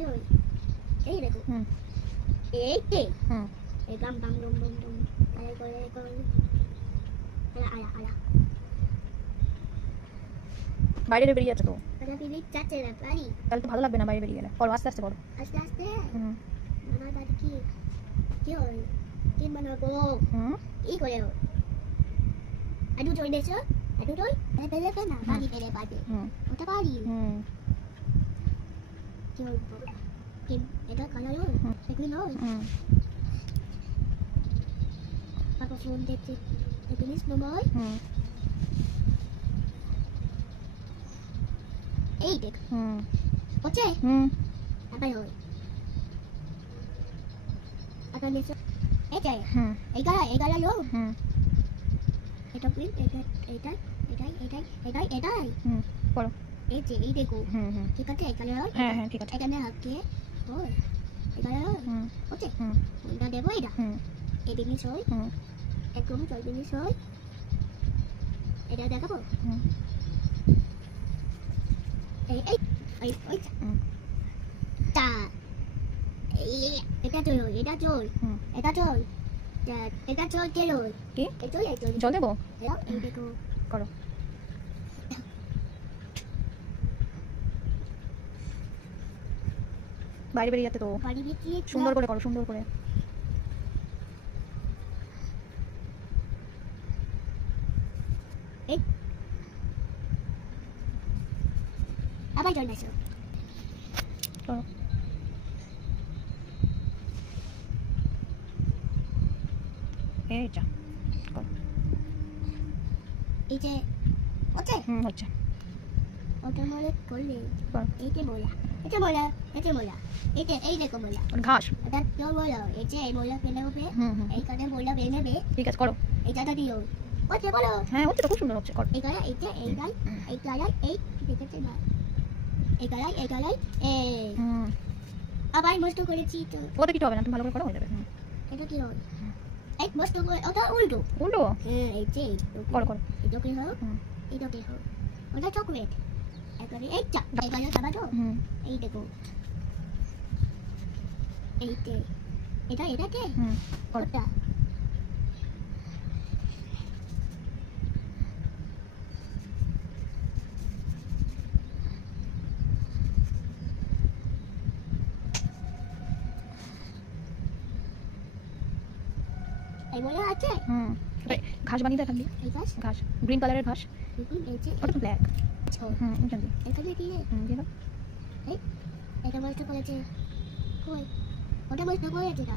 rồi cái này cũng cái bam bam dum dum dum đây coi ala বাইরে বেরিয়ে যাচ্ছে তো ada pilih caca lah bari তাহলে তো ভালো লাগবে না বাইরে বেরিয়ে গেলে করো আস্তে আস্তে করো aste mana tadi ki rồi ki mana bo i coi rồi aduh join deh sir aduh join ada pele kan bagi pele bagi kita bagi join kim ada kalau rồi cái rồi apa phone deh jenis nomor এই দেখ ওকে apa rồi apa নিছো এটাই এইগালা লো এটা print এটাই করো এই দেখো ঠিক আছে এইগালা লো হ্যাঁ ঠিক আছে এখানে হাতে ওই এইগালা লো ওকে এটা দেবো এটা এই জিনিস হয় একদম জল জিনিস হয় এটা দেখাবো এই তা এটা চল এটা চল কে রই কি চল জল দেবো এই দেখো করো বাইরে বেরিয়ে যাচ্ছে তো বাড়ি বেরিয়ে সুন্দর করে করো সুন্দর করে এই আবার জল নাছো করো এইটা করো এই যে ওকে হচ্ছে ওটা মলে করলে করো এইটা মোলা এই দেখো মোলা ঘাস এটা কেউ বলো এই যে এই মোলা ফেলে হবে এইখানে মোলা বেনেবে ঠিক আছে করো এইটা দিও ওকে বলো হ্যাঁ হচ্ছে তো খুব সুন্দর হচ্ছে করো এইখানে এইটাই এই দেখেছে না এইখানে এই আবার মস্ত করেছি তো ওটা কিছু হবে না তুমি ভালো করে করো হয়ে যাবে এটা কি হয় এই মস্ত করে ওটা উল্টো হ্যাঁ এই যে করো করো এটা কি হয় এটা কি হয় ওটা চকলেট এখানে এইখানে টমেটো এই দেখো এইতে এটা কে করো ওটা এই বলে আছে ঘাস বানিয়ে দেখাবি এই ঘাস গ্রিন কালারের ঘাস এই যে ওটা তো ব্ল্যাক এখান দিয়ে এখানে কি দিয়ে দাও এই এটা মস্ত করেছে কই ওটা মস্ত করেছে না